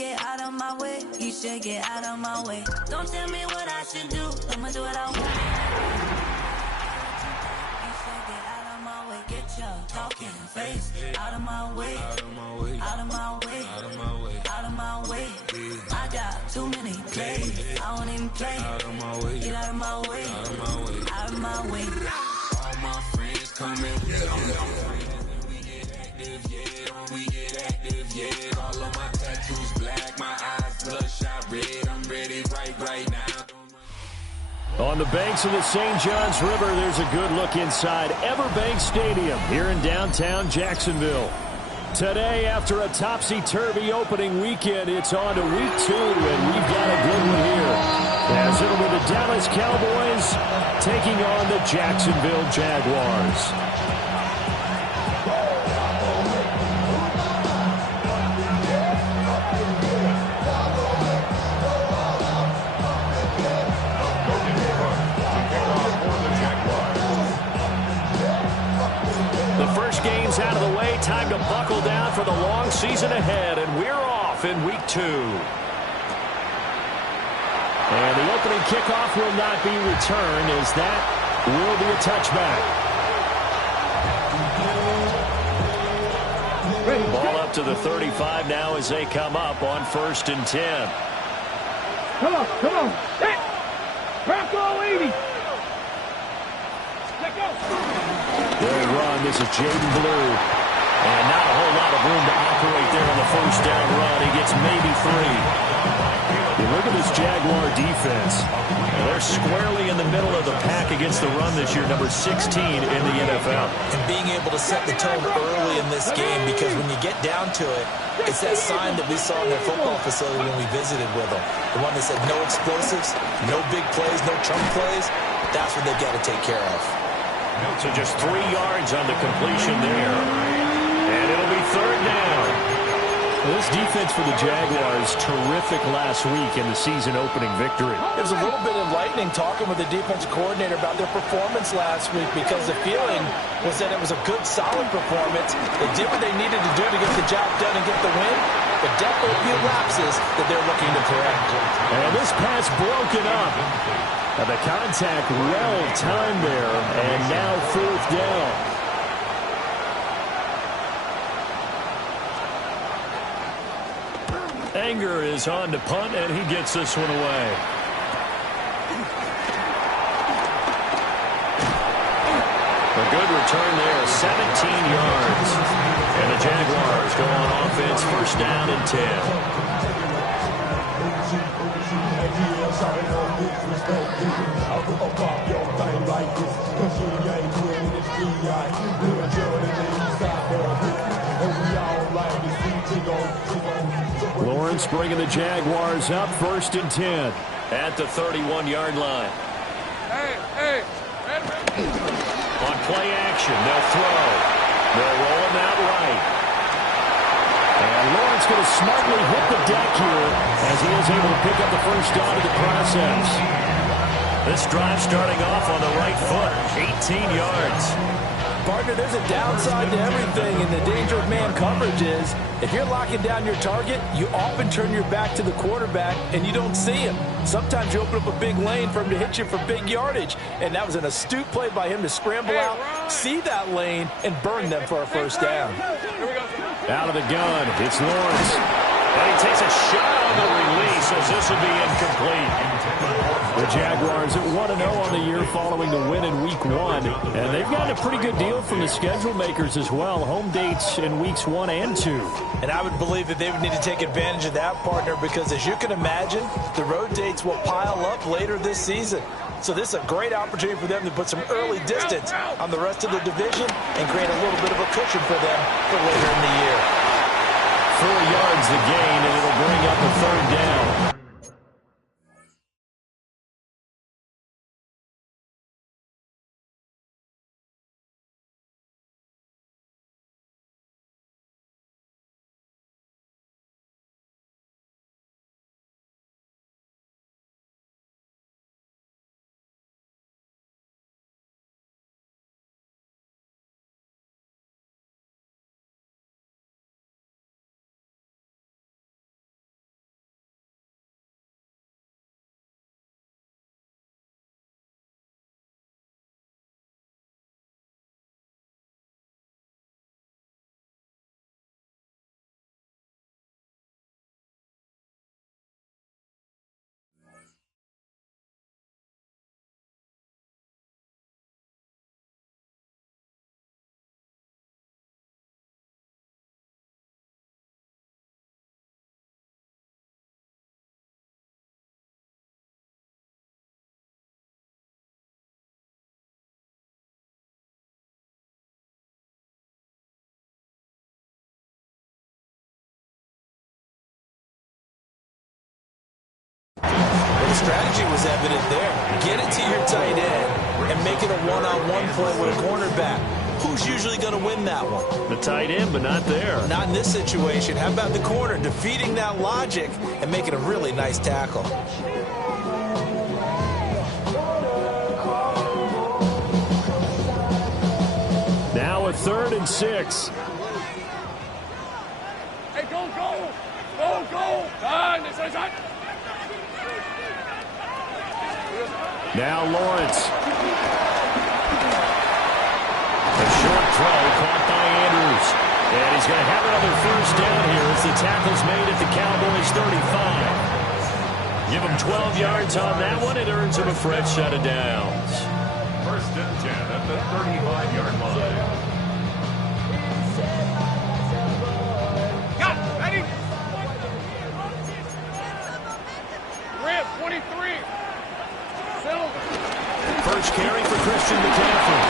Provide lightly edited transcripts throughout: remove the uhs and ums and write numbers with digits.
get out of my way. You should get out of my way. Don't tell me what I should do. I'ma do what I want. You should get out of my way. Get your talking face out of my way. Out of my way. Out of my way. Out of my way. Out of my way. I got too many plays. I don't even play. Out of my way. Get out of my way. Out of my way. Out of my way. All my friends coming. We get active, yeah. All of my tattoos black, my eyes bloodshot red. I'm ready right now. On the banks of the St. Johns River, there's a good look inside Everbank Stadium here in downtown Jacksonville. Today, after a topsy-turvy opening weekend, it's on to week 2, and we've got a good one here. As it'll be the Dallas Cowboys taking on the Jacksonville Jaguars. Games out of the way, time to buckle down for the long season ahead, and we're off in week 2. And the opening kickoff will not be returned, as that will be a touchback. Ball up to the 35 now as they come up on 1st and 10. Come on. Crack all 80. Let go. They'll run. This is Jaden Blue. And not a whole lot of room to operate there on the first down run. He gets maybe 3. You look at this Jaguar defense. They're squarely in the middle of the pack against the run this year, number 16 in the NFL. And being able to set the tone early in this game, because when you get down to it, it's that sign that we saw in their football facility when we visited with them. The one that said no explosives, no big plays, no chunk plays. That's what they've got to take care of. So just 3 yards on the completion there. And it'll be 3rd down. Well, this defense for the Jaguars, terrific last week in the season-opening victory. It was a little bit enlightening talking with the defensive coordinator about their performance last week, because the feeling was that it was a good, solid performance. They did what they needed to do to get the job done and get the win, but definitely a few lapses that they're looking to correct. And this pass broken up. And the contact well timed there, and now 4th down. Anger is on to punt, and he gets this one away. A good return there, 17 yards. And the Jaguars go on offense, 1st down and 10. Lawrence bringing the Jaguars up, 1st and 10 at the 31-yard line. On play action, they'll throw. They'll roll him out right. And Lawrence going to smartly hit the deck here as he is able to pick up the 1st down of the process. This drive starting off on the right foot, 18 yards. Partner, there's a downside to everything, and the danger of man coverage is if you're locking down your target, you often turn your back to the quarterback and you don't see him. Sometimes you open up a big lane for him to hit you for big yardage, and that was an astute play by him to scramble out, see that lane, and burn them for a 1st down. Out of the gun, it's Lawrence. And he takes a shot on the release as this will be incomplete. The Jaguars at 1-0 on the year following the win in Week 1. And they've gotten a pretty good deal from the schedule makers as well. Home dates in Weeks 1 and 2. And I would believe that they would need to take advantage of that, partner, because as you can imagine, the road dates will pile up later this season. So this is a great opportunity for them to put some early distance on the rest of the division and create a little bit of a cushion for them for later in the year. 4 yards the gain, and it'll bring up a 3rd down. strategy was evident there. Get it to your tight end and make it a one-on-one play with a cornerback. Who's usually going to win that one? The tight end, but not there. Not in this situation. How about the corner defeating that logic and making a really nice tackle? Now a 3rd and 6. Hey, go! Go! Now Lawrence. A short throw caught by Andrews. And he's going to have another first down here as the tackle's made at the Cowboys' 35. Give him 12 yards on that one. It earns him a fresh set of downs. 1st and 10 at the 35-yard line. Got it. Ready? Rip, 23. Silver. First carry for Christian McCaffrey.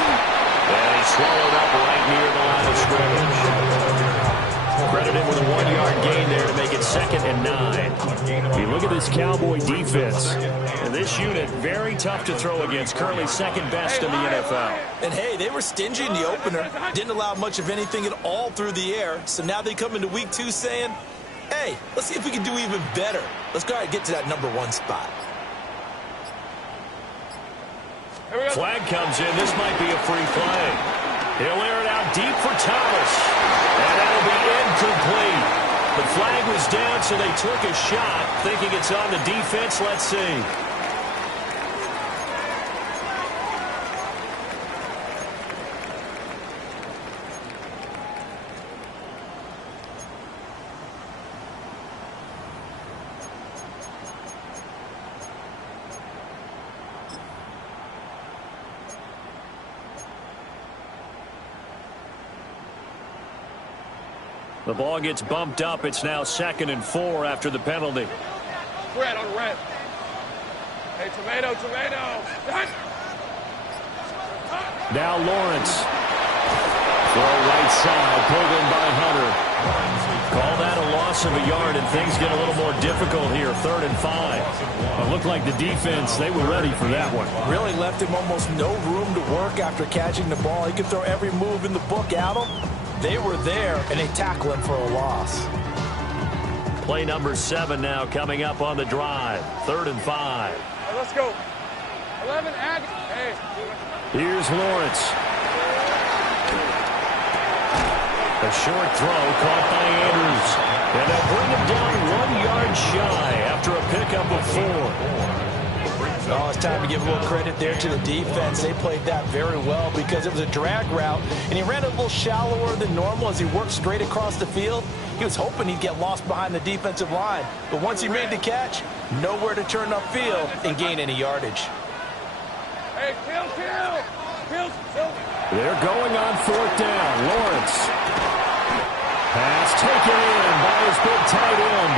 And he's swallowed up right near the line of scrimmage. Credit him with a 1-yard gain there to make it 2nd and 9. You look at this Cowboy defense. And this unit, very tough to throw against. Currently 2nd best in the NFL. And hey, they were stingy in the opener. Didn't allow much of anything at all through the air. So now they come into week 2 saying, hey, let's see if we can do even better. Let's go ahead and get to that number 1 spot. Flag comes in. This might be a free play. He'll air it out deep for Thomas. And that'll be incomplete. The flag was down, so they took a shot, thinking it's on the defense. Let's see. The ball gets bumped up. It's now 2nd and 4 after the penalty. Red on red. Hey, tomato. Now Lawrence. Throw right side, pulled in by Hunter. Call that a loss of a yard, and things get a little more difficult here. 3rd and 5. It looked like the defense, they were ready for that one. Really left him almost no room to work after catching the ball. He could throw every move in the book at him. They were there, and they tackle him for a loss. Play number 7 now coming up on the drive. 3rd and 5. Right, let's go. 11, Ag. Hey. Here's Lawrence. A short throw caught by Andrews. And they'll bring him down 1 yard shy after a pickup of 4. Oh, it's time to give a little credit there to the defense. They played that very well because it was a drag route, and he ran a little shallower than normal as he worked straight across the field. He was hoping he'd get lost behind the defensive line, but once he made the catch, nowhere to turn upfield and gain any yardage. Hey, kill. They're going on 4th down. Lawrence. Pass taken in by his big tight end.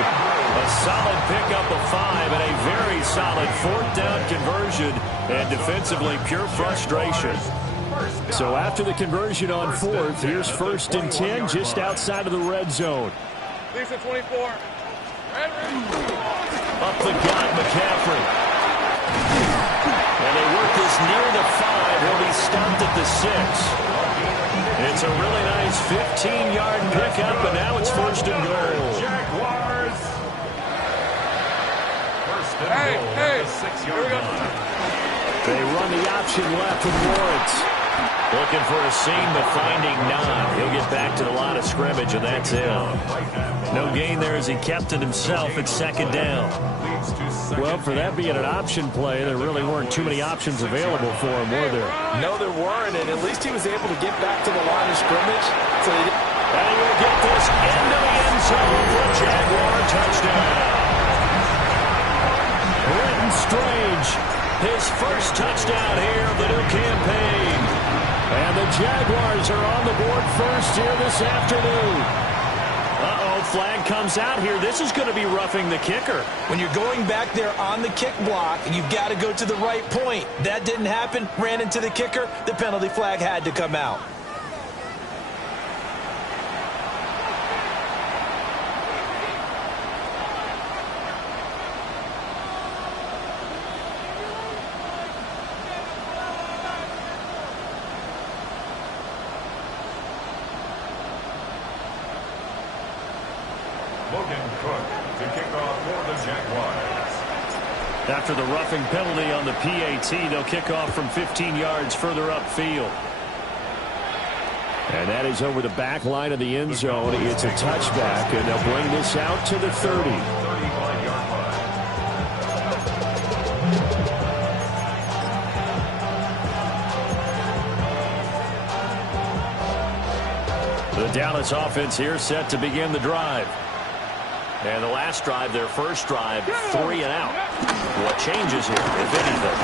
A solid pickup of 5 and a very solid 4th down conversion. And defensively, pure frustration. So after the conversion on 4th, here's 1st and 10 just outside of the red zone. Lisa 24. Up the gut, McCaffrey. And they work this near the 5. He'll be stopped at the 6. It's a really nice 15-yard pickup, and now it's 1st and goal. Jaguars. 1st and goal at the 6-yard line. They run the option left with Lawrence. Looking for a seam, but finding none. He'll get back to the line of scrimmage, and that's it. No gain there as he kept it himself at 2nd down. Well, for that being an option play, there really weren't too many options available for him, were there? No, there weren't, and at least he was able to get back to the line of scrimmage. So he and he will get this into the end zone for a Jaguar touchdown. Britton Strange, his first touchdown here of the new campaign. And the Jaguars are on the board first here this afternoon. Flag comes out here. This is going to be roughing the kicker. When you're going back there on the kick block, you've got to go to the right point. That didn't happen. Ran into the kicker. The penalty flag had to come out. to kick off for the Jaguars. After the roughing penalty on the PAT, they'll kick off from 15 yards further upfield. And that is over the back line of the end zone. It's a touchback, and they'll bring this out to the 30. 35-yard line. The Dallas offense here set to begin the drive. And the last drive, their first drive, 3 and out. What changes here, if anything?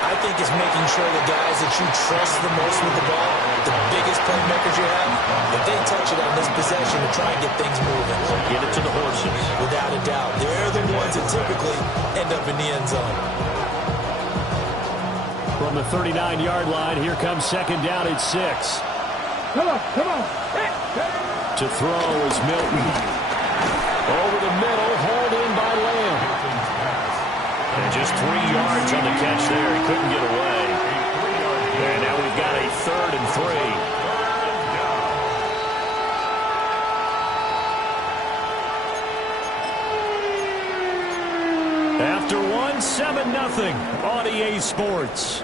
I think it's making sure the guys that you trust the most with the ball, the biggest playmakers you have, that they touch it on this possession to try and get things moving. Get it to the horses. Without a doubt. They're the ones that typically end up in the end zone. From the 39-yard line, here comes second down at 6. Come on, come on. To throw is Milton. Over the middle, hauled in by Lamb. And just 3 yards on the catch there. He couldn't get away. And now we've got a 3rd and 3. After one, 7-0 on EA Sports.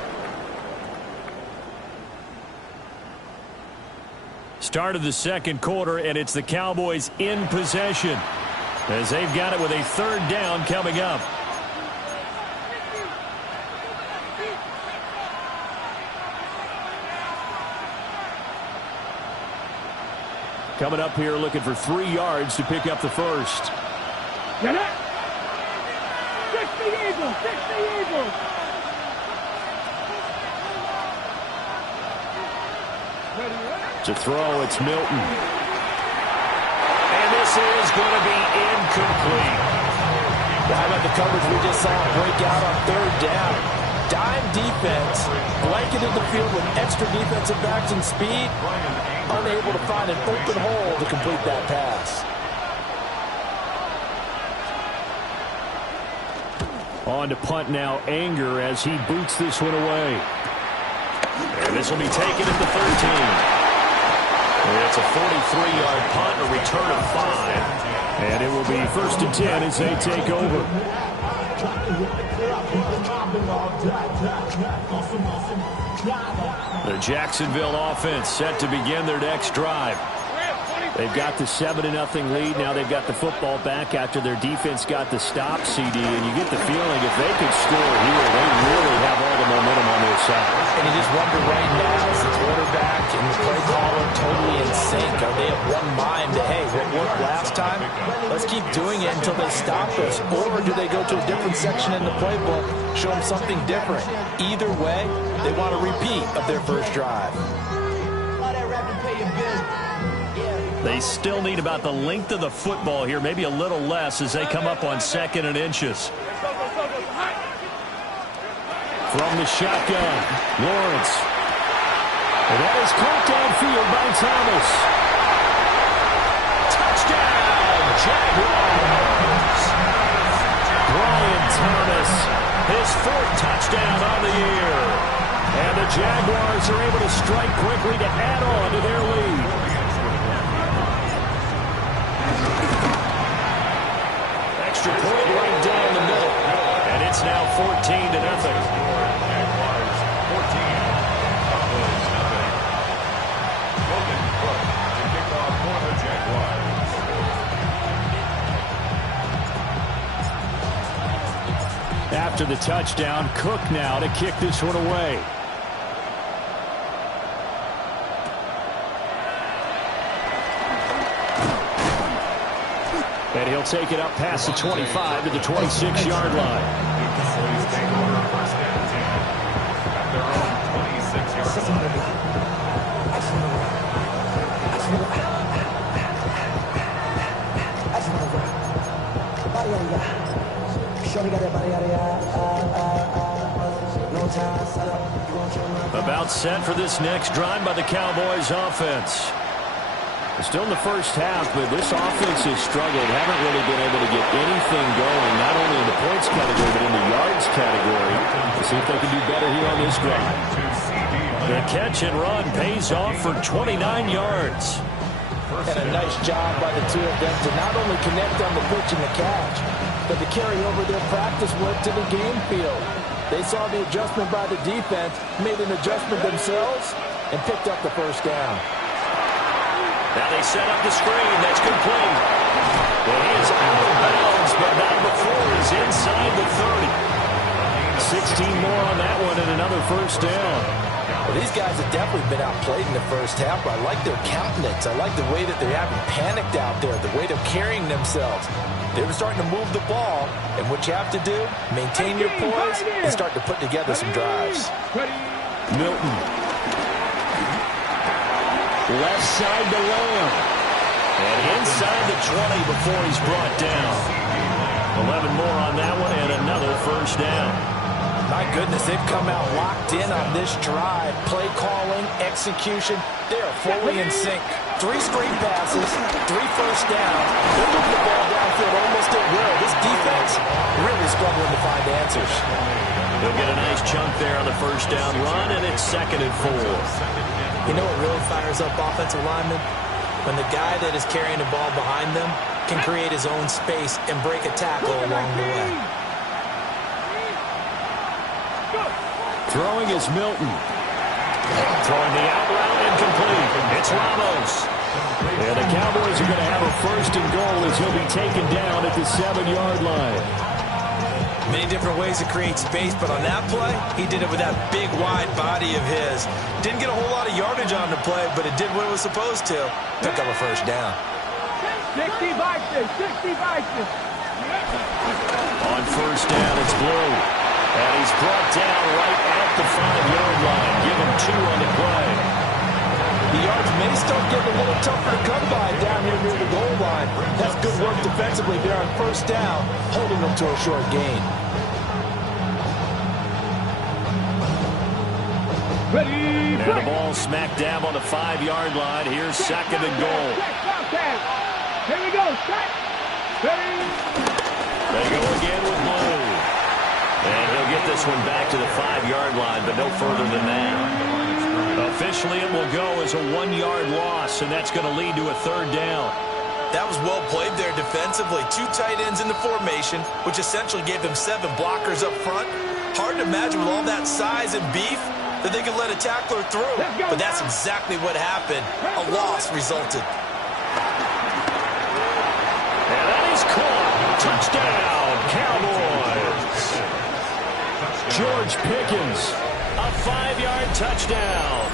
Start of the second quarter, and it's the Cowboys in possession as they've got it with a 3rd down coming up. Coming up here looking for 3 yards to pick up the first. Get it. 60 Eagles, 60 Eagles. To throw, it's Milton. And this is going to be incomplete. How about the coverage we just saw break out on 3rd down? Dime defense, blanketed the field with extra defensive backs and speed, unable to find an open hole to complete that pass. On to punt now, Anger as he boots this one away. And this will be taken at the 13. It's a 43-yard punt, a return of 5. And it will be 1st and 10 as they take over. The Jacksonville offense set to begin their next drive. They've got the 7-0 lead. Now they've got the football back after their defense got the stop, CD. And you get the feeling if they could score here, they really have all the momentum on their side. And you just wonder right now, is the quarterback and the play caller totally in sync? Are they of one mind to, hey, what worked last time? Let's keep doing it until they stop us. Or do they go to a different section in the playbook, show them something different? Either way, they want a repeat of their first drive. They still need about the length of the football here, maybe a little less as they come up on 2nd and inches. From the shotgun, Lawrence. And that is caught downfield by Thomas. Touchdown, Jaguars! Brian Thomas, his 4th touchdown on the year. And the Jaguars are able to strike quickly to add on to their lead. Extra point right down the middle. And it's now 14-0. Jaguars 14, Cowboys nothing. Logan Cook to kick off for the Jaguars. After the touchdown, Cook now to kick this one away. And he'll take it up past the 25 to the 26-yard line. Cowboys take over 1st and 10 at their own 26-yard line. About set for this next drive by the Cowboys offense. Still in the first half, but this offense has struggled. Haven't really been able to get anything going, not only in the points category, but in the yards category. We'll see if they can do better here on this drive. The catch and run pays off for 29 yards. And a nice job by the two of them to not only connect on the pitch and the catch, but to carry over their practice work to the game field. They saw the adjustment by the defense, made an adjustment themselves, and picked up the first down. Now they set up the screen. That's complete. Well, he is out of bounds, but not before he's inside the 30. 16 more on that one and another first down. Well, these guys have definitely been outplayed in the first half, but I like their countenance. I like the way that they haven't panicked out there, the way they're carrying themselves. They were starting to move the ball, and what you have to do, maintain your poise and start to put together some drives. Milton. Left side to Lamb. And inside the 20 before he's brought down. 11 more on that one and another first down. My goodness, they've come out locked in on this drive. Play calling, execution, they are fully in sync. 3 straight passes, 3 first downs. They're moving the ball downfield almost at will. This defense really struggling to find answers. They'll get a nice chunk there on the first down run, and it's 2nd and 4. You know what really fires up offensive linemen? When the guy that is carrying the ball behind them can create his own space and break a tackle along the way. Throwing is Milton. Throwing the out route incomplete. It's Ramos. And the Cowboys are going to have a 1st and goal as he'll be taken down at the 7-yard line. Many different ways to create space, but on that play, he did it with that big, wide body of his. Didn't get a whole lot of yardage on the play, but it did what it was supposed to. Pick up a first down. 60 Vikings, 60 Vikings. On first down, it's Blue. And he's brought down right at the 5-yard line. Give him 2 on the play. The yards may start getting a little tougher to come by down here near the goal line. That's good work defensively there on first down, holding them to a short gain. Ready, and the ball smack dab on the 5-yard line. Here's 2nd and goal. Here we go. Set. Ready. They go again with Blue. And he'll get this one back to the 5-yard line, but no further than that. Officially, it will go as a 1-yard loss, and that's going to lead to a 3rd down. That was well played there defensively. 2 tight ends in the formation, which essentially gave them 7 blockers up front. Hard to imagine with all that size and beef that they could let a tackler through. But that's exactly what happened. A loss resulted. And that is caught. Touchdown, Cowboys. George Pickens, a 5-yard touchdown.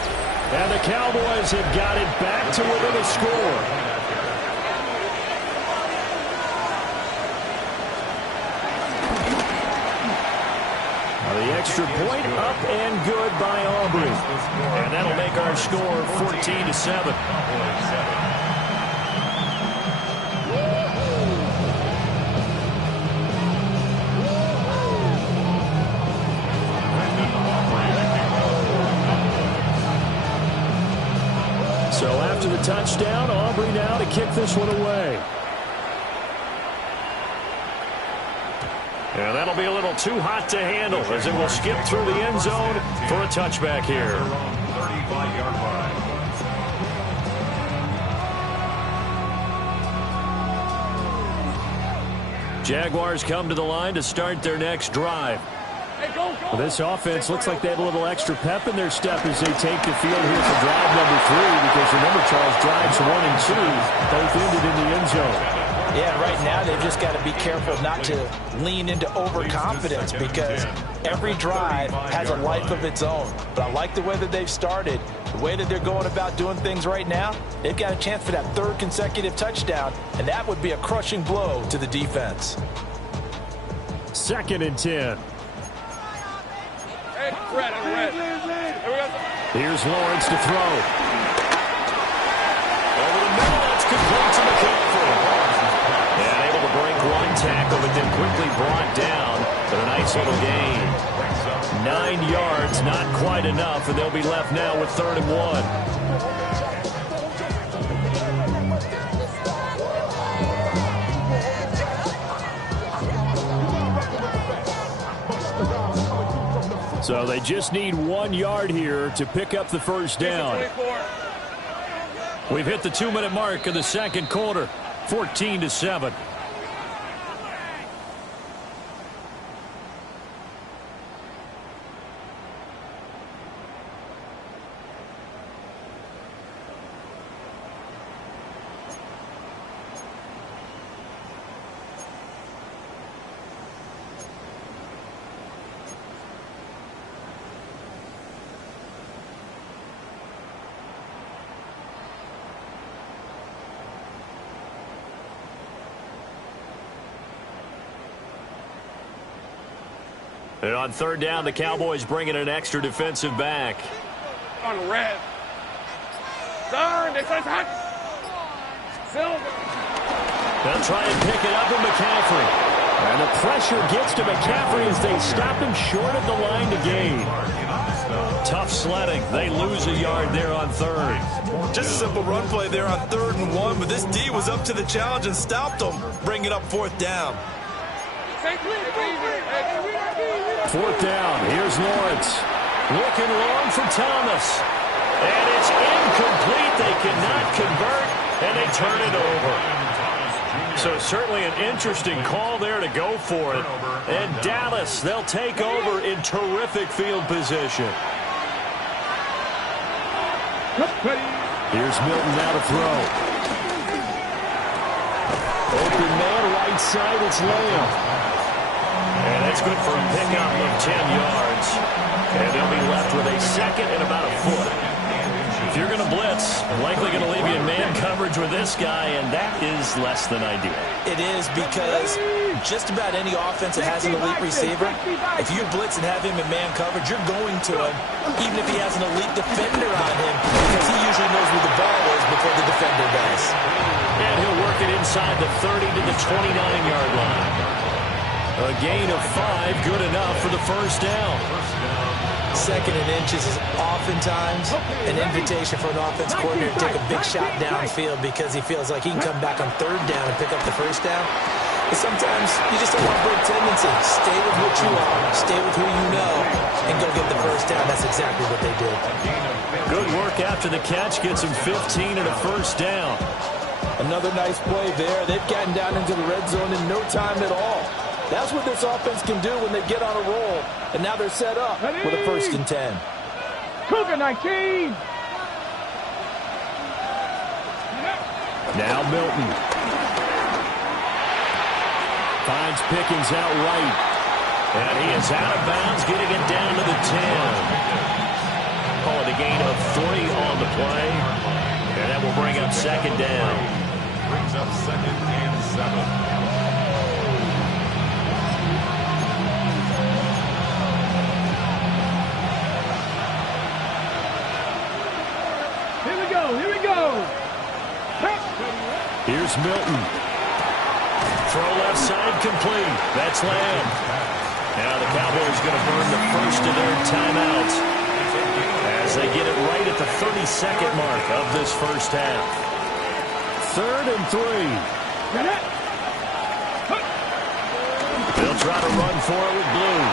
And the Cowboys have got it back to within a score. The extra point up and good by Aubrey. And that'll make our score 14-7. So after the touchdown, Aubrey now to kick this one away. And that'll be a little too hot to handle as it will skip through the end zone for a touchback here. 35-yard line. Jaguars come to the line to start their next drive. Well, this offense looks like they have a little extra pep in their step as they take the field here for drive number 3, because remember, Charles, drives 1 and 2 both ended in the end zone. Yeah, right now they've just got to be careful not to lean into overconfidence, because every drive has a life of its own. But I like the way that they've started, the way that they're going about doing things right now. They've got a chance for that 3rd consecutive touchdown, and that would be a crushing blow to the defense. 2nd and 10. Here's Lawrence to throw. Over the middle, that's complete to McCaffrey. And able to break 1 tackle, but then quickly brought down. But a nice little gain. 9 yards, not quite enough, and they'll be left now with 3rd and 1. So they just need 1 yard here to pick up the first down. We've hit the 2-minute mark of the second quarter, 14-7. And on third down, the Cowboys bringing an extra defensive back. On red. Third, it's hot. Silver. They'll try and pick it up with McCaffrey. And the pressure gets to McCaffrey as they stop him short of the line to gain. Tough sledding. They lose a yard there on third. Just a simple run play there on 3rd and 1, but this D was up to the challenge and stopped them, bringing up 4th down. 4th down. Here's Lawrence. Looking long for Thomas. And it's incomplete. They cannot convert, and they turn it over. So certainly an interesting call there to go for it. And Dallas, they'll take over in terrific field position. Here's Milton now to throw. Open man, right side, it's Lamb. And that's good for a pickup of 10 yards. And they'll be left with a second and about a foot. If you're going to blitz, likely going to leave you in man coverage with this guy, and that is less than ideal. It is, because just about any offense that has an elite receiver, if you blitz and have him in man coverage, you're going to him, even if he has an elite defender on him, because he usually knows where the ball is before the defender does. And he'll work it inside the 30 to the 29-yard line. A gain of 5, good enough for the first down. Second and inches is oftentimes an invitation for an offense coordinator to take a big shot downfield because he feels like he can come back on 3rd down and pick up the first down. But sometimes you just don't want to break tendency. Stay with what you are, stay with who you know, and go get the first down. That's exactly what they did. Good work after the catch, gets him 15 and a first down. Another nice play there. They've gotten down into the red zone in no time at all. That's what this offense can do when they get on a roll. And now they're set up with a 1st and 10. Cougar 19. Now Milton. Finds Pickens out right. And he is out of bounds, getting it down to the 10. Call it a gain of 3 on the play. And that will bring up second down. Brings up 2nd and 7. Here we go. Here's Milton. Throw left side complete. That's Lamb. Now the Cowboys going to burn the first of their timeouts as they get it right at the 32nd mark of this first half. 3rd and 3. They'll try to run for it with Blue.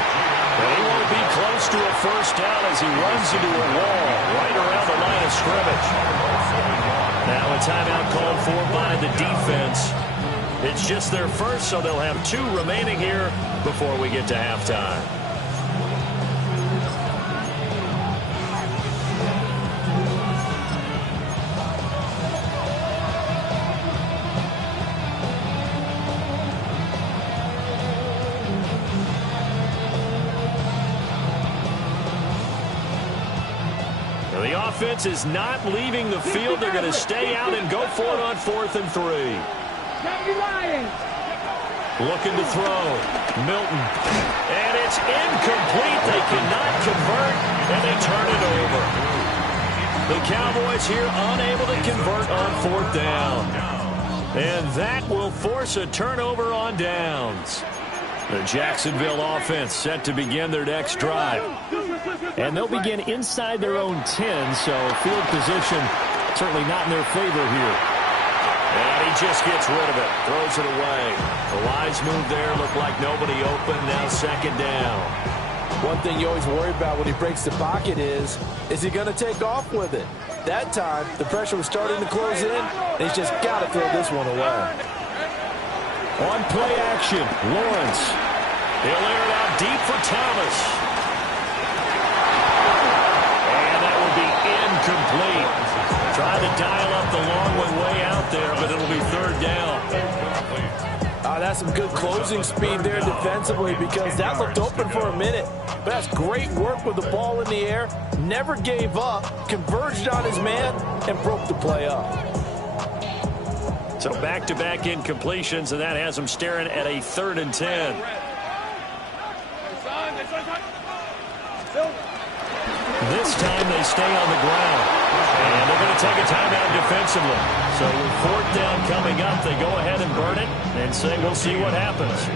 But he won't be close to a first down as he runs into a wall right around the line of scrimmage. Now a timeout called for by the defense. It's just their first, so they'll have 2 remaining here before we get to halftime. The offense is not leaving the field. They're going to stay out and go for it on 4th and 3. Looking to throw. Milton. And it's incomplete. They cannot convert, and they turn it over. The Cowboys here unable to convert on 4th down. And that will force a turnover on downs. The Jacksonville offense set to begin their next drive. And they'll begin inside their own 10, so field position certainly not in their favor here. And he just gets rid of it, throws it away. The wise move there, looked like nobody open, now 2nd down. One thing you always worry about when he breaks the pocket is he going to take off with it? That time, the pressure was starting to close in, and he's just got to throw this one away. On play action, Lawrence. He'll air it out deep for Thomas. And that will be incomplete. Trying to dial up the long one way out there, but it'll be third down. That's some good closing speed there defensively because that looked open for a minute. But that's great work with the ball in the air. Never gave up, converged on his man, and broke the play up. So back-to-back incompletions, and that has him staring at a 3rd and 10. This time they stay on the ground. And they're going to take a timeout defensively. So with 4th down coming up, they go ahead and burn it and say we'll see what happens.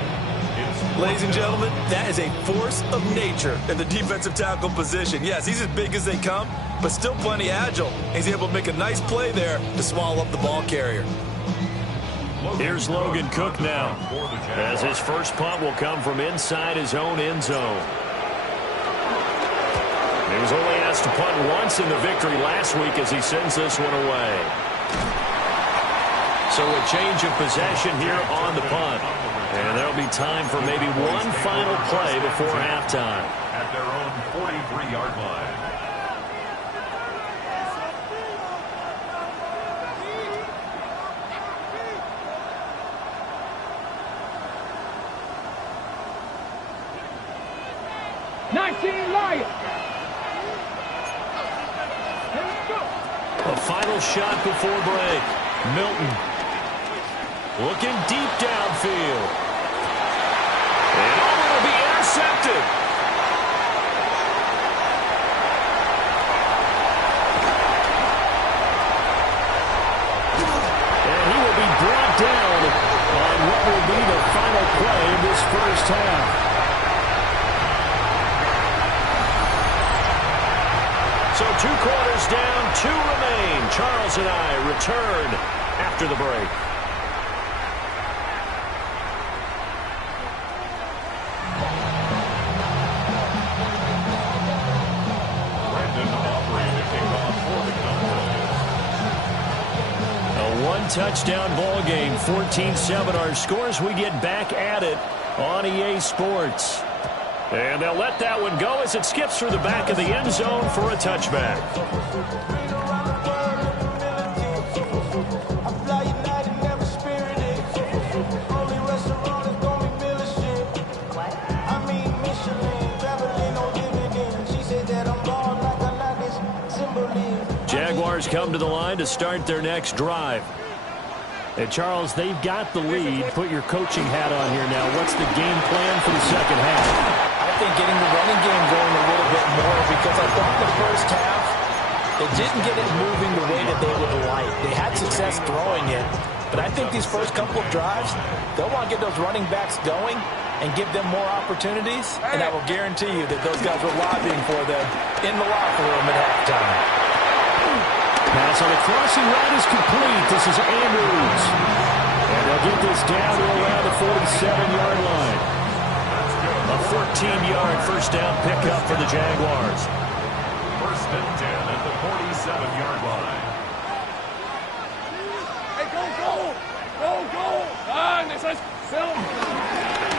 Ladies and gentlemen, that is a force of nature in the defensive tackle position. Yes, he's as big as they come, but still plenty agile. He's able to make a nice play there to swallow up the ball carrier. Here's Logan Cook now, as his first punt will come from inside his own end zone. He was only asked to punt once in the victory last week as he sends this one away. So a change of possession here on the punt. And there'll be time for maybe one final play before halftime. At their own 43-yard line. A final shot before break. Milton looking deep downfield. And it will be intercepted. And he will be brought down on what will be the final play of this first half. So 2 quarters down, 2 remain. Charles and I return after the break. A 1-touchdown ball game, 14-7 our scores. We get back at it on EA Sports. And they'll let that one go as it skips through the back of the end zone for a touchback. Jaguars come to the line to start their next drive. And Charles, they've got the lead. Put your coaching hat on here now. What's the game plan for the second half? I think getting the running game going a little bit more because I thought in the first half they didn't get it moving the way that they would like. They had success throwing it, but I think these first couple of drives, they'll want to get those running backs going and give them more opportunities, and I will guarantee you that those guys were lobbying for them in the locker room at halftime. Pass on the crossing route is complete. This is Andrews. And they'll get this down to around the 47-yard line. A 14-yard first down pickup for the Jaguars. 1st and 10 at the 47-yard line. Hey, go! This is Phil.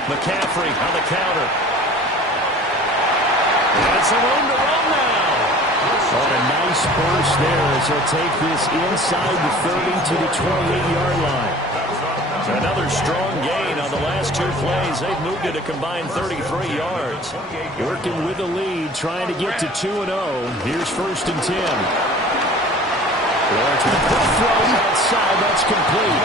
McCaffrey on the counter. And some room to run now. Oh, a nice burst there as he'll take this inside the 30 to the 28-yard line. Another strong gain on the last 2 plays. They've moved it a combined 33 yards. Working with the lead, trying to get to 2-0. Here's 1st and 10. Lawrence with a quick throw outside. That's complete.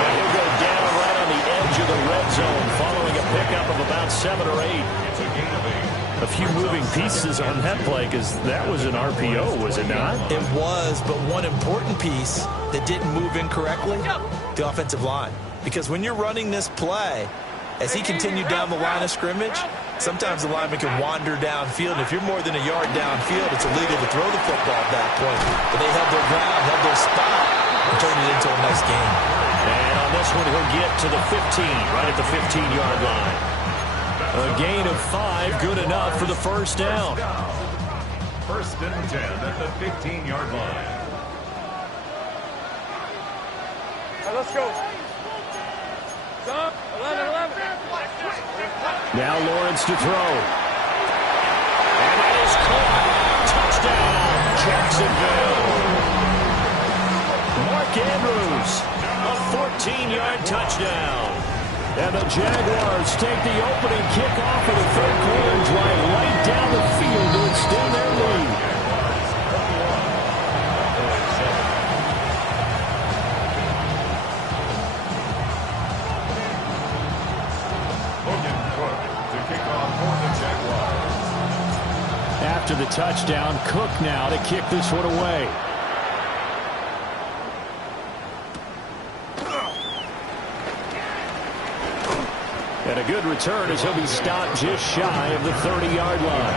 And he'll go down right on the edge of the red zone following a pickup of about 7 or 8. It's a gain of 8. A few moving pieces on that play because that was an RPO, was it not? It was, but one important piece that didn't move incorrectly, the offensive line. Because when you're running this play, as he continued down the line of scrimmage, sometimes the lineman can wander downfield. And if you're more than a yard downfield, it's illegal to throw the football at that point. But they held their ground, held their spot, and turned it into a nice game. And on this one, he'll get to the 15, right at the 15-yard line. A gain of 5, good enough for the first down. 1st and 10 at the 15-yard line. Let's go. Stop. 11. Now Lawrence to throw. And that is caught. Touchdown, Jacksonville. Mark Andrews, a 14-yard touchdown. And the Jaguars take the opening kickoff of the third quarter and drive right down the field to extend their lead. After the touchdown, Cook now to kick this one away. And a good return as he'll be stopped just shy of the 30-yard line.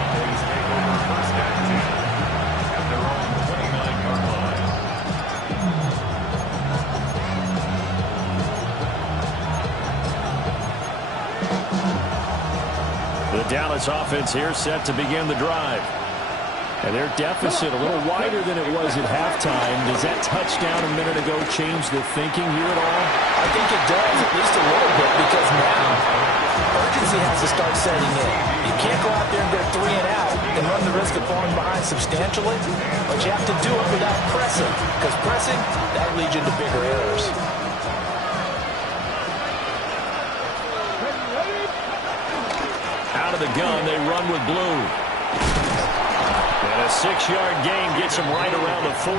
The Dallas offense here set to begin the drive. And their deficit a little wider than it was at halftime. Does that touchdown a minute ago change the thinking here at all? I think it does, at least a little bit, because now urgency has to start setting in. You can't go out there and go 3 and out and run the risk of falling behind substantially, but you have to do it without pressing, because pressing, that leads you to bigger errors. Out of the gun, they run with blue. And a 6-yard gain gets him right around the 43.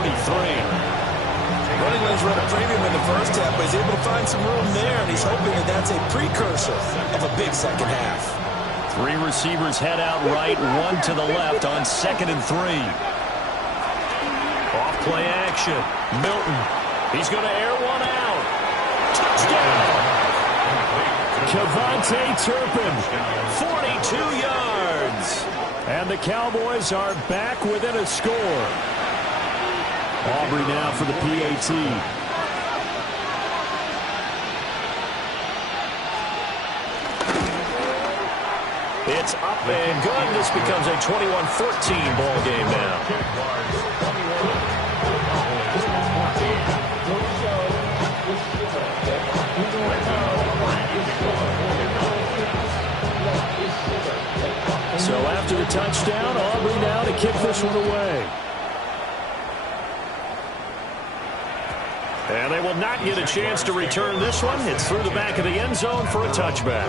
Running lanes run a premium in the first half, but he's able to find some room there, and he's hoping that that's a precursor of a big second half. 3 receivers head out right, 1 to the left on 2nd and 3. Off play action. Milton. He's going to air one out. Touchdown! Kevontae Turpin, 42 yards. And the Cowboys are back within a score. Aubrey now for the PAT. It's up and good. This becomes a 21-14 ball game now. So after the touchdown, Aubrey now to kick this one away. And they will not get a chance to return this one. It's through the back of the end zone for a touchback.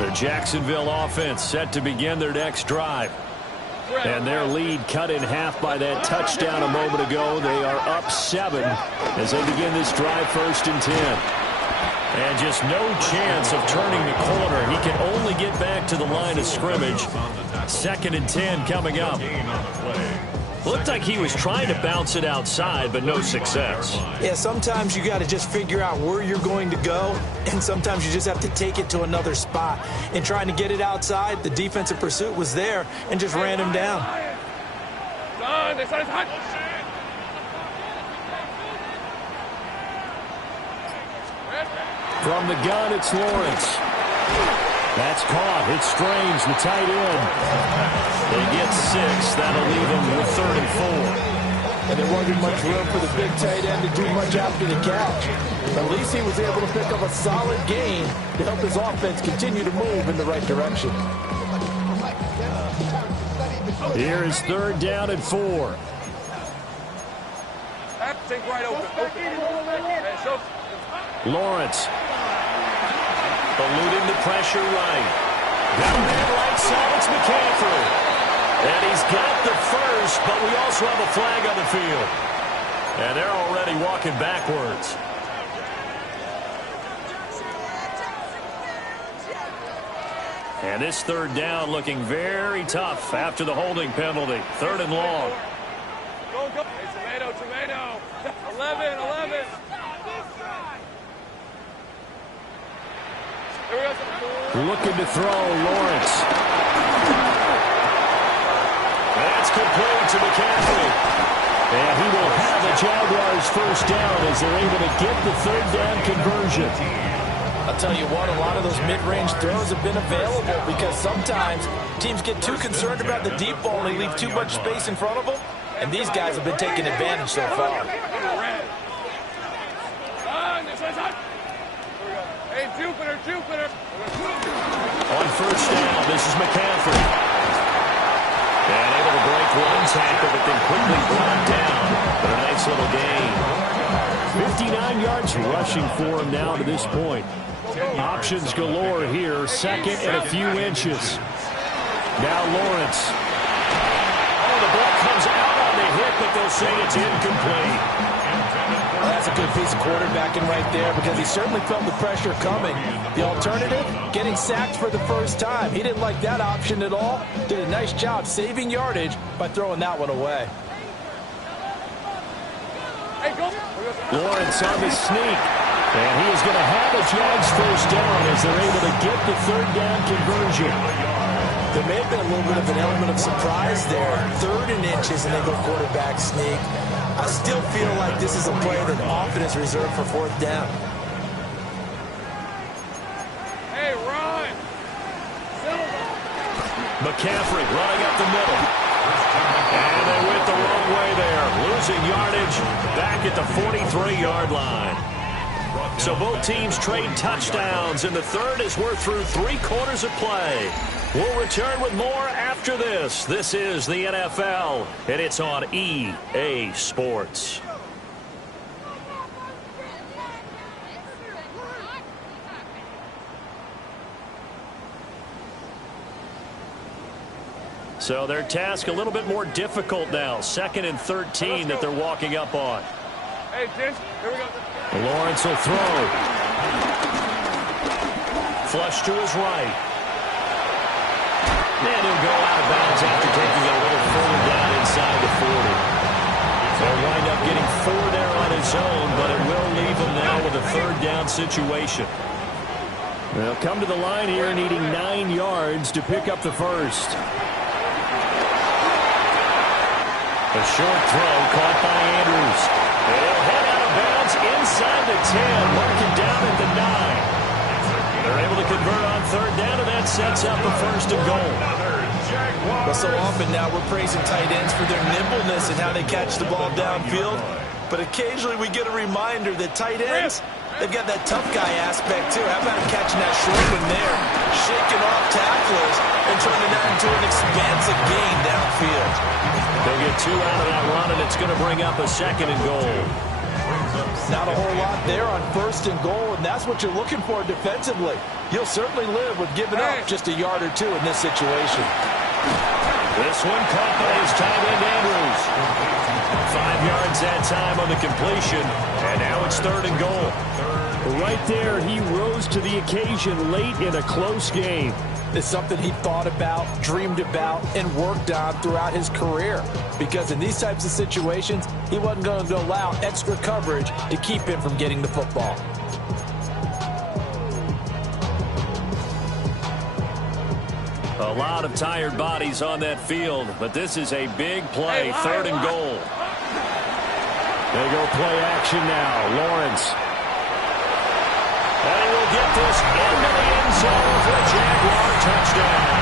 The Jacksonville offense set to begin their next drive. And their lead cut in half by that touchdown a moment ago. They are up 7 as they begin this drive, 1st and 10. And just no chance of turning the corner. He can only get back to the line of scrimmage. 2nd and 10 coming up. Looked like he was trying to bounce it outside, but no success. Yeah, sometimes you got to just figure out where you're going to go, and sometimes you just have to take it to another spot. In trying to get it outside, the defensive pursuit was there and just ran him down. From the gun, it's Lawrence. That's caught. It's Strange, the tight end. They get 6. That'll leave them with 3rd and 4. And there wasn't much room for the big tight end to do much after the catch. At least he was able to pick up a solid gain to help his offense continue to move in the right direction. Here is 3rd down and 4. Take right open. Lawrence. Eluding the pressure right. Got a man right side. It's McCaffrey. And he's got the first, but we also have a flag on the field. And they're already walking backwards. And this 3rd down looking very tough after the holding penalty. 3rd and long. Go. Hey, tomato. 11. Looking to throw, Lawrence. That's complete to McCaffrey. And he will have the Jaguars first down as they're able to get the third down conversion. I'll tell you what, a lot of those mid-range throws have been available because sometimes teams get too concerned about the deep ball and they leave too much space in front of them. And these guys have been taking advantage so far. Hey, Jupiter. On first down, this is McCaffrey. And able to break one tackle, but then quickly brought down. But a nice little gain. 59 yards rushing for him now to this point. Options galore here. Second and a few inches. Now Lawrence. Oh, the ball comes out on the hit, but they'll say it's incomplete. That's a good piece of quarterbacking right there because he certainly felt the pressure coming. The alternative, getting sacked for the first time. He didn't like that option at all. Did a nice job saving yardage by throwing that one away. Lawrence on the sneak. And he is going to have a Jags first down as they're able to get the third down conversion. There may have been a little bit of an element of surprise there. 3rd and inches and they go quarterback sneak. I still feel like this is a play that often is reserved for 4th down. Hey, Ron. McCaffrey running up the middle. And they went the wrong way there. Losing yardage back at the 43-yard line. So both teams trade touchdowns, and the third as we're through 3 quarters of play. We'll return with more after this. This is the NFL, and it's on EA Sports. So their task a little bit more difficult now. 2nd and 13 that they're walking up on. Hey, Jim, here we go. Lawrence will throw. Flush to his right. And he'll go out of bounds after taking a little further down inside the 40. They'll wind up getting 4 there on his own, but it will leave him now with a 3rd down situation. They'll come to the line here needing 9 yards to pick up the first. A short throw caught by Andrews. They'll head out of bounds inside the 10, marking down at the 9. They're able to convert on 3rd down, and that sets up a 1st and goal. Well, so often now we're praising tight ends for their nimbleness and how they catch the ball downfield. But occasionally we get a reminder that tight ends, they've got that tough guy aspect too. How about him catching that short one there, shaking off tacklers and turning that into an expansive gain downfield. They'll get 2 out of that run, and it's going to bring up a 2nd and goal. Not a whole lot there on 1st and goal, and that's what you're looking for defensively. You'll certainly live with giving up just a yard or 2 in this situation. This one caught by his tight end Andrews. 5 yards that time on the completion, and now it's 3rd and goal. Right there, he rose to the occasion late in a close game. It's something he thought about, dreamed about, and worked on throughout his career. Because in these types of situations, he wasn't going to allow extra coverage to keep him from getting the football. A lot of tired bodies on that field, but this is a big play, 3rd and goal. They go play action now. Lawrence. And he will get this into the end zone for a Jaguar touchdown.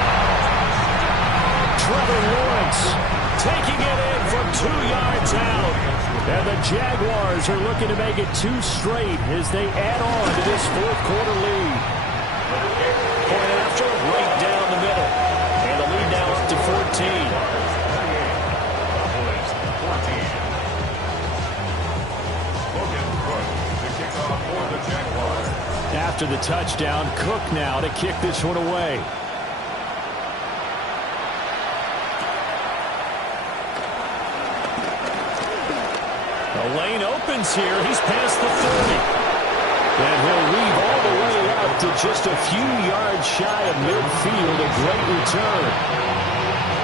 Trevor Lawrence taking it in from 2 yards out. And the Jaguars are looking to make it 2 straight as they add on to this 4th quarter lead. Point after, right down the middle. And the lead now up to 14. After the touchdown, Cook now to kick this one away. The lane opens here. He's past the 30. And he'll weave all the way up to just a few yards shy of midfield. A great return.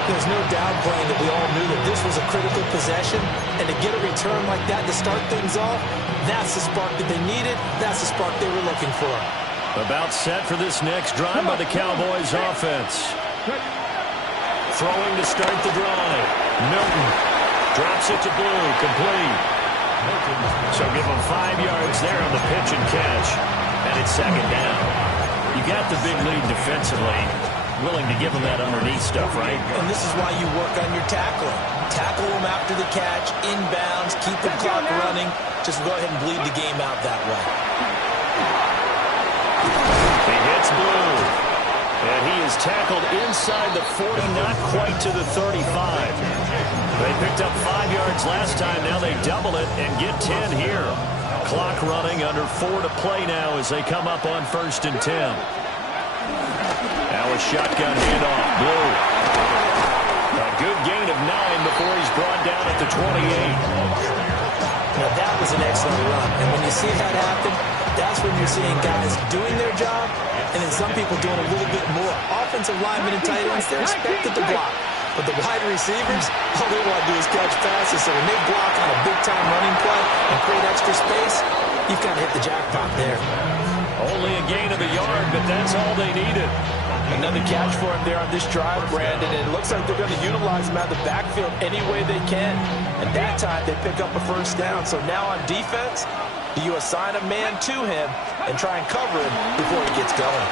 There's no downplaying that we all knew that this was a critical possession. And to get a return like that to start things off, that's the spark that they needed. That's the spark they were looking for. About set for this next drive by the Cowboys offense. Throwing to start the drive. Milton. Drops it to Blue, complete. So give him 5 yards there on the pitch and catch. And it's second down. You got the big lead defensively. Willing to give him that underneath stuff, right? And this is why you work on your tackling. Tackle him after the catch, inbounds, keep the clock running. Just go ahead and bleed the game out that way. He hits Blue. And he is tackled inside the 40, not quite to the 35. They picked up 5 yards last time. Now they double it and get 10 here. Clock running, under 4 to play now as they come up on 1st and 10. Now a shotgun handoff. Blue. A good gain of 9 before he's brought down at the 28. Now that was an excellent run. And when you see that happen, that's when you're seeing guys doing their job and then some people doing a little bit more. Offensive linemen and tight ends, they're expected to block. But the wide receivers, all they want to do is catch passes. So when they block on a big-time running play and create extra space, you've kind of hit the jackpot there. Only a gain of a yard, but that's all they needed. Another catch for him there on this drive, Brandon, and it looks like they're going to utilize him out of the backfield any way they can. And that time, they pick up a first down. So now on defense, you assign a man to him and try and cover him before he gets going.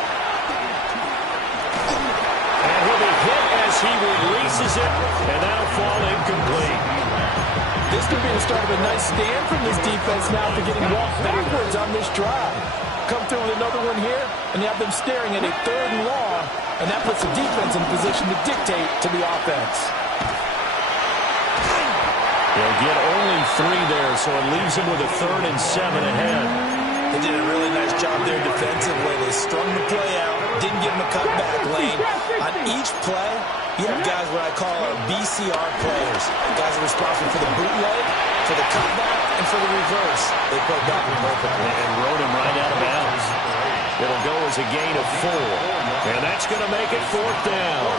And he'll be hit as he releases it, and that'll fall incomplete. This could be the start of a nice stand from this defense now for getting walked backwards on this drive. Come through with another one here, and you have them staring at a 3rd and long, and that puts the defense in position to dictate to the offense. They'll get only 3 there, so it leaves them with a 3rd and 7 ahead. They did a really nice job there defensively. They strung the play out, didn't give them a cutback lane. On each play, you have guys what I call BCR players. Guys are responsible for the bootleg, for the cutback, and for the reverse. They played that one perfectly. And rode him right out of bounds. It'll go as a gain of 4. And that's going to make it 4th down.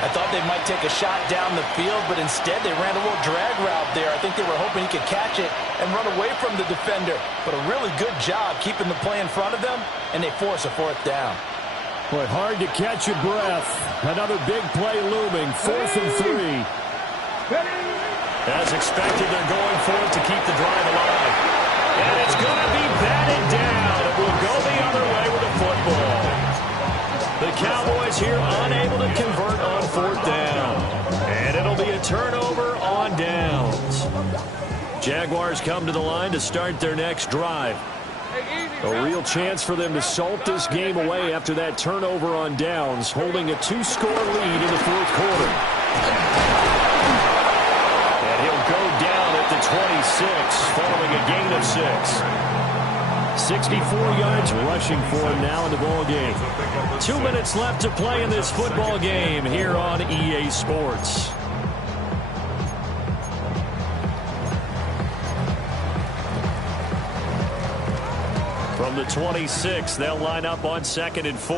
I thought they might take a shot down the field, but instead they ran a little drag route there. I think they were hoping he could catch it and run away from the defender. But a really good job keeping the play in front of them, and they force a 4th down. Boy, hard to catch your breath. Another big play looming. 4th and 3. As expected, they're going for it to keep the drive alive. And it's going to be batted down. It will go the other way with the football. The Cowboys here unable to convert on 4th down. And it'll be a turnover on downs. Jaguars come to the line to start their next drive. A real chance for them to salt this game away after that turnover on downs, holding a 2-score lead in the 4th quarter. And he'll go down at the 26 following a gain of 6. 64 yards rushing for him now in the ball game. 2 minutes left to play in this football game here on EA Sports. From the 26, they'll line up on 2nd and 4.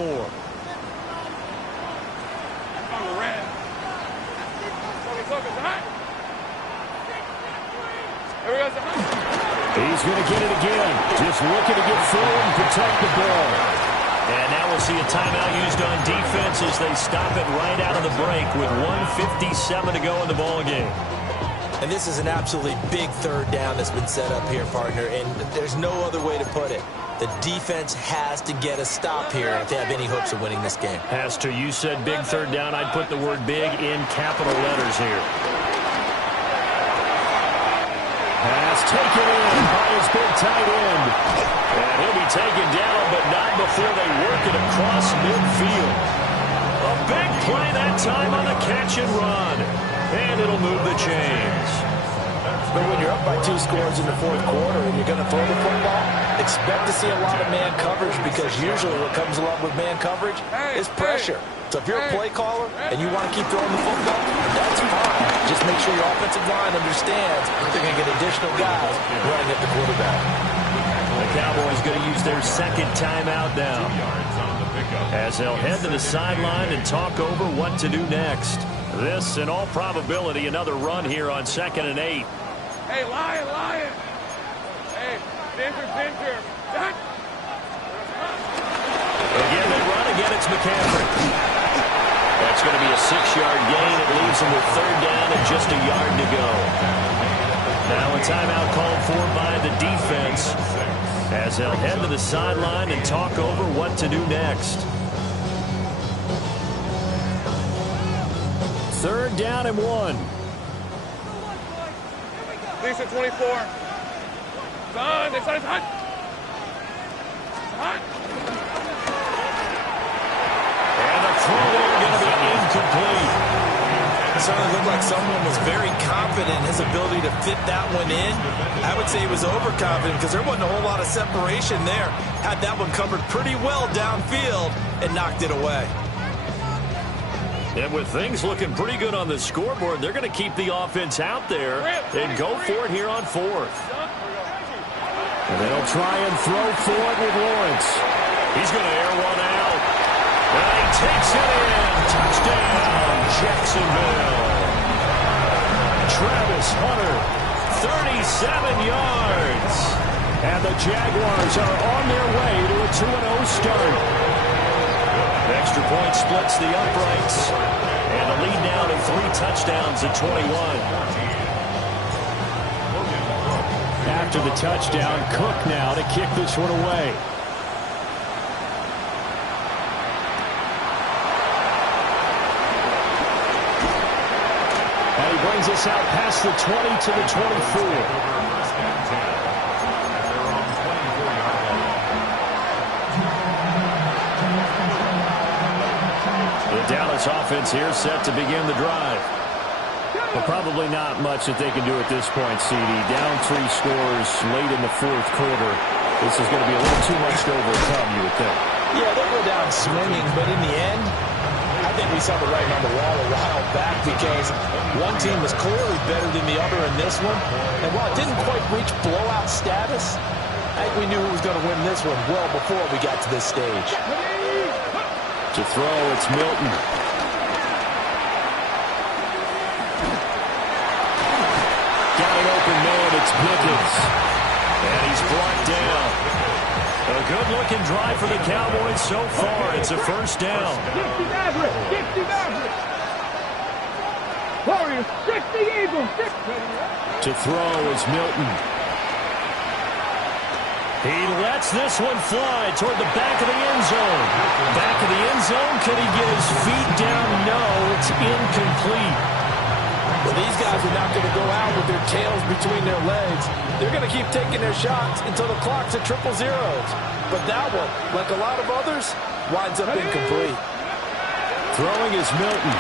He's going to get it again. Just looking to get forward and protect the ball. And now we'll see a timeout used on defense as they stop it right out of the break with 1:57 to go in the ball game. And this is an absolutely big 3rd down that's been set up here, partner, and there's no other way to put it. The defense has to get a stop here if they have any hopes of winning this game. Has to. You said big 3rd down. I'd put the word big in capital letters here. Pass taken in by his big tight end. And he'll be taken down, but not before they work it across midfield. A big play that time on the catch and run. And it'll move the chains. But when you're up by 2 scores in the 4th quarter and you're going to throw the football, expect to see a lot of man coverage because usually what comes along with man coverage is pressure. So if you're a play caller and you want to keep throwing the football, that's fine. Just make sure your offensive line understands they're going to get additional guys running at the quarterback. The Cowboys going to use their 2nd timeout now, as they'll head to the sideline and talk over what to do next. This, in all probability, another run here on 2nd and 8. Hey, Lion! Hey, Ginger! Again, they run. Again, it's McCaffrey. That's going to be a 6-yard gain. It leaves them with 3rd down and just a yard to go. Now a timeout called for by the defense as they'll head to the sideline and talk over what to do next. 3rd down and 1. Lisa 24. It's on. It's on. It's on. It's on. And the throw there going to be incomplete. It certainly looked like someone was very confident in his ability to fit that one in. I would say he was overconfident because there wasn't a whole lot of separation there. Had that one covered pretty well downfield and knocked it away. And with things looking pretty good on the scoreboard, they're going to keep the offense out there and go for it here on 4th. And they'll try and throw for it with Lawrence. He's going to air one out. And he takes it in. Touchdown, Jacksonville. Travis Hunter, 37 yards. And the Jaguars are on their way to a 2-0 start. Extra point splits the uprights. And a lead now to 3 touchdowns at 21. After the touchdown, Cook now to kick this one away. And he brings us out past the 20 to the 24. The Dallas offense here set to begin the drive. But probably not much that they can do at this point, CD. Down 3 scores late in the 4th quarter. This is going to be a little too much to overcome, you would think. Yeah, they'll go down swinging, but in the end, I think we saw the writing on the wall a while back because one team was clearly better than the other in this one. And while it didn't quite reach blowout status, I think we knew who was going to win this one well before we got to this stage. To throw, it's Milton. Got an open man, it's Pickens. And he's brought down. A good-looking drive for the Cowboys so far. It's a 1st down. 60 Maverick. 60 Maverick. Warriors, 60 Eagles. 60. To throw is Milton. He lets this one fly toward the back of the end zone. Back of the end zone. Can he get his feet down? No, it's incomplete. Well, these guys are not going to go out with their tails between their legs. They're going to keep taking their shots until the clock's at 000. But that one, like a lot of others, winds up incomplete. Throwing is Milton.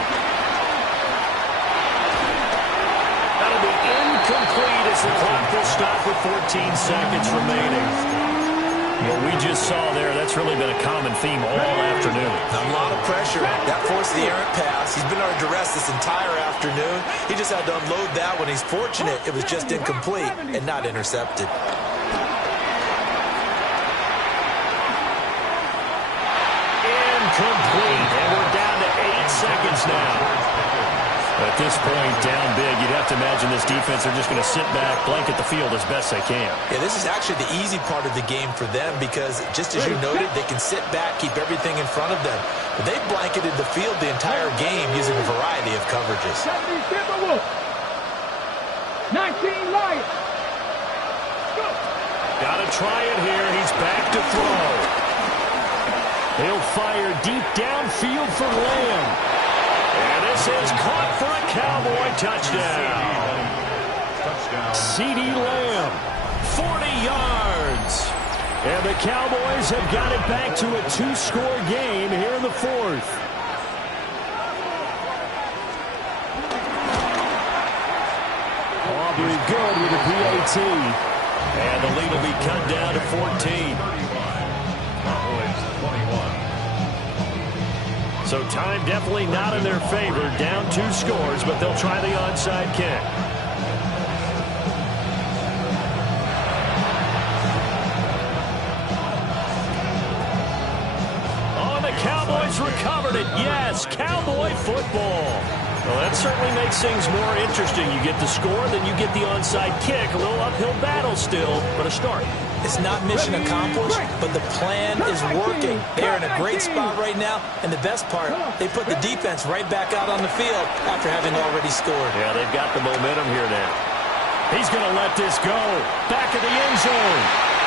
That'll be incomplete as the clock will stop with 14 seconds remaining. What we just saw there, that's really been a common theme all afternoon. A lot of pressure. That forced the errant pass. He's been under duress this entire afternoon. He just had to unload that one. He's fortunate it was just incomplete and not intercepted. Incomplete. And we're down to 8 seconds now. At this point, down big, you'd have to imagine this defense are just going to sit back, blanket the field as best they can. Yeah, this is actually the easy part of the game for them because, just as you noted, they can sit back, keep everything in front of them. But they've blanketed the field the entire game using a variety of coverages. 19 Lions. Got to try it here. He's back to throw. He'll fire deep downfield for Lamb. And this is caught for a Cowboy touchdown. CeeDee Lamb, 40 yards. And the Cowboys have got it back to a 2-score game here in the 4th. Aubrey good with a PAT. And the lead will be cut down to 14. So time definitely not in their favor. Down 2 scores, but they'll try the onside kick. Oh, the Cowboys recovered it. Yes, Cowboy football. Well, that certainly makes things more interesting. You get the score, then you get the onside kick. A little uphill battle still, but a start. It's not mission accomplished, but the plan is working. They're in a great spot right now, and the best part, they put the defense right back out on the field after having already scored. Yeah, they've got the momentum here now. He's going to let this go. Back of the end zone.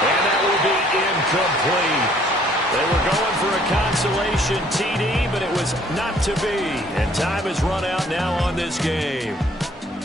And that will be incomplete. They were going for a consolation TD, but it was not to be. And time has run out now on this game.